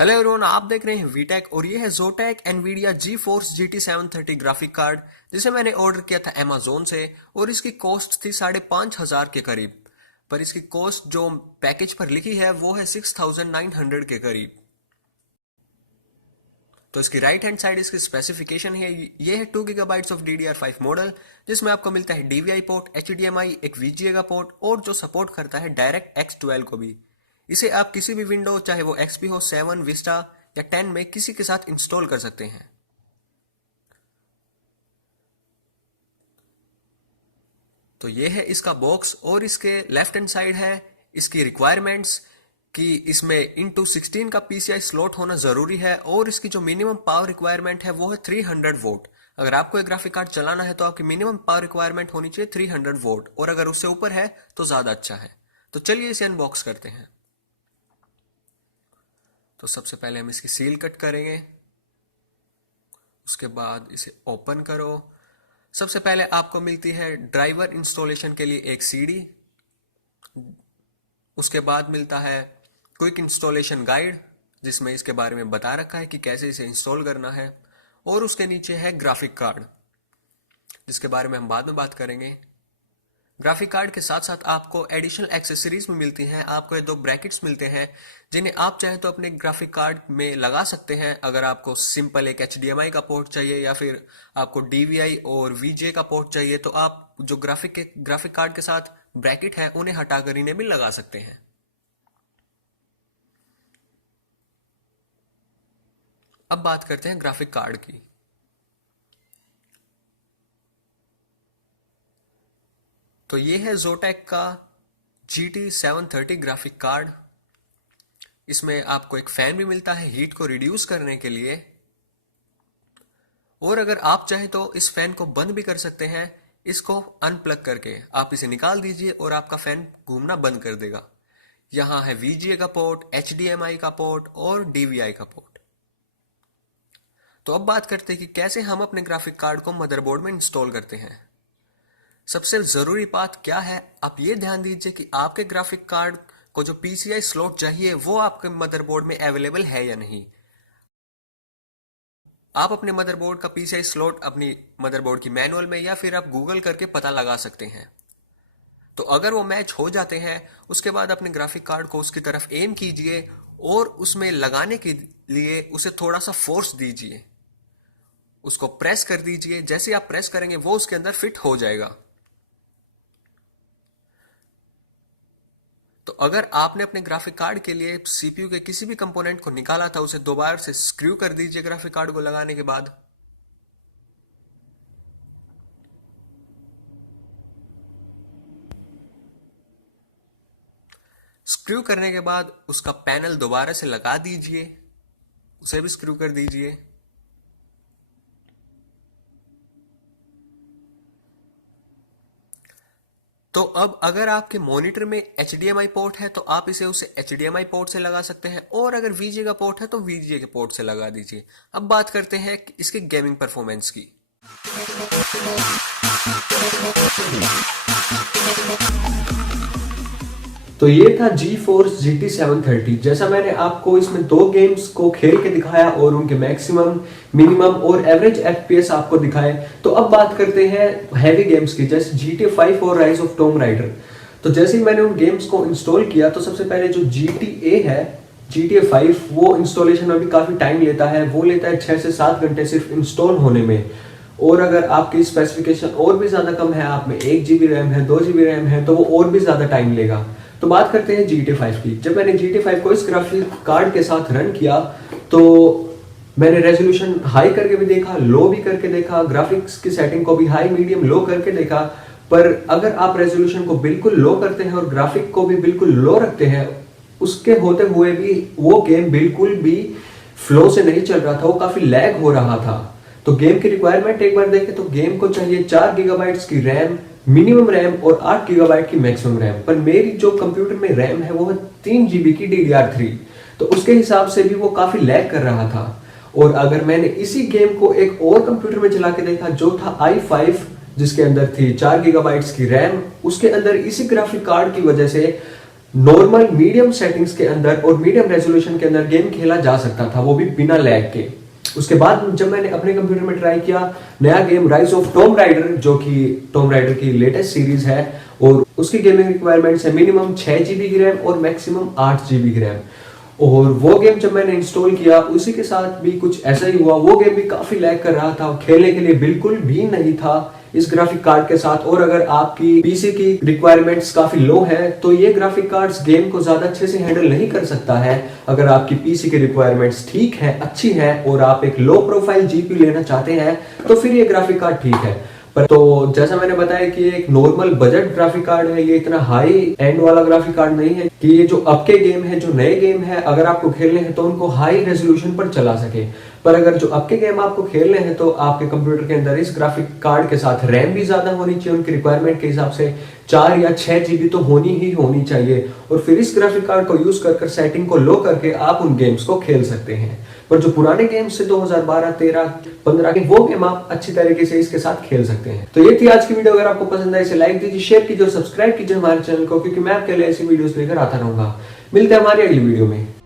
Hello everyone, आप देख रहे हैं वीटेक और ये है Zotac Nvidia GeForce GT 730 graphic card जिसे मैंने ऑर्डर किया था अमेजोन से और इसकी कॉस्ट थी 5,500 के करीब। पर इसकी कॉस्ट जो पैकेज पर लिखी है वो है 6,900 के करीब। तो इसकी राइट हैंड साइड इसकी स्पेसिफिकेशन है, ये है 2 GB ऑफ DDR5 मॉडल जिसमें आपको मिलता है DVI पोर्ट, HDMI, एक VGA का पोर्ट और जो सपोर्ट करता है डायरेक्ट X12 को भी। इसे आप किसी भी विंडो चाहे वो XP हो, 7, विस्टा या 10 में किसी के साथ इंस्टॉल कर सकते हैं। तो ये है इसका बॉक्स और इसके लेफ्ट हैंड साइड है इसकी रिक्वायरमेंट्स कि इसमें इनटू 16 का PCI स्लॉट होना जरूरी है और इसकी जो मिनिमम पावर रिक्वायरमेंट है वो है 300 वोट। अगर आपको एक ग्राफिक कार्ड चलाना है तो आपकी मिनिमम पावर रिक्वायरमेंट होनी चाहिए 300 वोट और अगर उससे ऊपर है तो ज्यादा अच्छा है। तो चलिए इसे अनबॉक्स करते हैं। तो सबसे पहले हम इसकी सील कट करेंगे, उसके बाद इसे ओपन करो। सबसे पहले आपको मिलती है ड्राइवर इंस्टॉलेशन के लिए एक CD, उसके बाद मिलता है क्विक इंस्टॉलेशन गाइड जिसमें इसके बारे में बता रखा है कि कैसे इसे इंस्टॉल करना है और उसके नीचे है ग्राफिक कार्ड जिसके बारे में हम बाद में बात करेंगे। ग्राफिक कार्ड के साथ साथ आपको एडिशनल एक्सेसरीज भी मिलती हैं। आपको ये 2 ब्रैकेट्स मिलते हैं जिन्हें आप चाहे तो अपने ग्राफिक कार्ड में लगा सकते हैं। अगर आपको सिंपल एक HDMI का पोर्ट चाहिए या फिर आपको DVI और VGA का पोर्ट चाहिए तो आप जो ग्राफिक कार्ड के साथ ब्रैकेट है उन्हें हटाकर इन्हें भी लगा सकते हैं। अब बात करते हैं ग्राफिक कार्ड की। तो ये है जोटेक का GT 730 ग्राफिक कार्ड। इसमें आपको एक फैन भी मिलता है हीट को रिड्यूस करने के लिए और अगर आप चाहे तो इस फैन को बंद भी कर सकते हैं। इसको अनप्लग करके आप इसे निकाल दीजिए और आपका फैन घूमना बंद कर देगा। यहां है VGA का पोर्ट, HDMI का पोर्ट और DVI का पोर्ट। तो अब बात करते हैं कि कैसे हम अपने ग्राफिक कार्ड को मदरबोर्ड में इंस्टॉल करते हैं। सबसे जरूरी बात क्या है, आप ये ध्यान दीजिए कि आपके ग्राफिक कार्ड को जो PCI स्लॉट चाहिए वो आपके मदरबोर्ड में अवेलेबल है या नहीं। आप अपने मदरबोर्ड का PCI स्लॉट अपनी मदरबोर्ड की मैनुअल में या फिर आप गूगल करके पता लगा सकते हैं। तो अगर वो मैच हो जाते हैं उसके बाद अपने ग्राफिक कार्ड को उसकी तरफ एम कीजिए और उसमें लगाने के लिए उसे थोड़ा सा फोर्स दीजिए, उसको प्रेस कर दीजिए। जैसे आप प्रेस करेंगे वो उसके अंदर फिट हो जाएगा। तो अगर आपने अपने ग्राफिक कार्ड के लिए CPU के किसी भी कंपोनेंट को निकाला था उसे दोबारा से स्क्रू कर दीजिए ग्राफिक कार्ड को लगाने के बाद। स्क्रू करने के बाद उसका पैनल दोबारा से लगा दीजिए, उसे भी स्क्रू कर दीजिए। तो अब अगर आपके मॉनिटर में HDMI पोर्ट है तो आप इसे उसे HDMI पोर्ट से लगा सकते हैं और अगर VGA का पोर्ट है तो VGA के पोर्ट से लगा दीजिए। अब बात करते हैं इसके गेमिंग परफॉर्मेंस की। तो ये था GeForce GT 730। जैसा मैंने आपको इसमें 2 गेम्स को खेल के दिखाया और उनके मैक्सिमम, मिनिमम और एवरेज FPS आपको दिखाए। तो अब बात करते हैं हैवी गेम्स की, जैसे GTA 5 और राइज ऑफ टॉम राइडर। तो जैसे ही मैंने उन गेम्स को इंस्टॉल किया तो सबसे पहले जो GTA है, GTA 5, वो इंस्टॉलेशन में भी काफ़ी टाइम लेता है। वो लेता है 6 से 7 घंटे सिर्फ इंस्टॉल होने में। और अगर आपकी स्पेसिफिकेशन और भी ज़्यादा कम है, आप में 1 GB रैम है, 2 GB रैम है, तो वो और भी ज़्यादा टाइम लेगा। तो बात करते हैं GTA 5 की। जब मैंने GTA 5 को इस ग्राफिक कार्ड के साथ रन किया तो मैंने रेजोल्यूशन हाई करके भी देखा, लो भी करके देखा, ग्राफिक्स की सेटिंग को भी हाई, मीडियम, लो करके देखा। पर अगर आप रेजोल्यूशन को बिल्कुल लो करते हैं और ग्राफिक को भी बिल्कुल लो रखते हैं, उसके होते हुए भी वो गेम बिल्कुल भी फ्लो से नहीं चल रहा था, वो काफी लैग हो रहा था। तो गेम की रिक्वायरमेंट एक बार देखें तो गेम को चाहिए 4 GB की रैम मिनिमम रैम और 8 GB की मैक्सिमम रैम। पर मेरी जो कंप्यूटर में रैम है वो है 3 GB की DDR3। तो उसके हिसाब से भी वो काफी लैग कर रहा था। और अगर मैंने इसी गेम को एक और कंप्यूटर में चला के देखा जो था i5 जिसके अंदर थी 4 GB की रैम, उसके अंदर इसी ग्राफिक कार्ड की वजह से नॉर्मल मीडियम सेटिंग्स के अंदर और मीडियम रेजोल्यूशन के अंदर गेम खेला जा सकता था, वो भी बिना लैग के। उसके बाद जब मैंने अपने कंप्यूटर में ट्राई किया नया game rise of Tom rider, जो कि टॉम राइडर की लेटेस्ट सीरीज है और उसकी गेमिंग रिक्वायरमेंट्स है मिनिमम 6 GB की रैम और मैक्सिमम 8 GB की रैम। और वो गेम जब मैंने इंस्टॉल किया उसी के साथ भी कुछ ऐसा ही हुआ, वो गेम भी काफी लैग कर रहा था, खेलने के लिए बिल्कुल भी नहीं था इस ग्राफिक कार्ड के साथ। और अगर आपकी पीसी की रिक्वायरमेंट्स काफी लो है तो ये ग्राफिक कार्ड्स गेम को ज्यादा अच्छे से हैंडल नहीं कर सकता है। अगर आपकी पीसी की रिक्वायरमेंट्स ठीक है, अच्छी है और आप एक लो प्रोफाइल जीपी लेना चाहते हैं तो फिर ये ग्राफिक कार्ड ठीक है। पर तो जैसा मैंने बताया कि ये एक नॉर्मल बजट ग्राफिक कार्ड है, ये इतना हाई एंड वाला ग्राफिक कार्ड नहीं है कि ये जो अब के गेम है, जो नए गेम है, अगर आपको खेलने हैं तो उनको हाई रेजोल्यूशन पर चला सके। पर अगर जो अब के गेम आपको खेलने हैं तो आपके कंप्यूटर के अंदर इस ग्राफिक कार्ड के साथ रैम भी ज्यादा होनी चाहिए, उनकी रिक्वायरमेंट के हिसाब से 4 या 6 GB तो होनी ही होनी चाहिए। और फिर इस ग्राफिक कार्ड को यूज कर सेटिंग को लो करके आप उन गेम्स को खेल सकते हैं। पर जो पुराने गेम्स से 2012, 13, 15 के वो गेम आप अच्छी तरीके से इसके साथ खेल सकते हैं। तो ये थी आज की वीडियो। अगर आपको पसंद आए इसे लाइक दीजिए, शेयर कीजिए और सब्सक्राइब कीजिए हमारे चैनल को, क्योंकि मैं आपके लिए ऐसी वीडियोस लेकर आता रहूंगा। मिलते हैं हमारी अगली वीडियो में।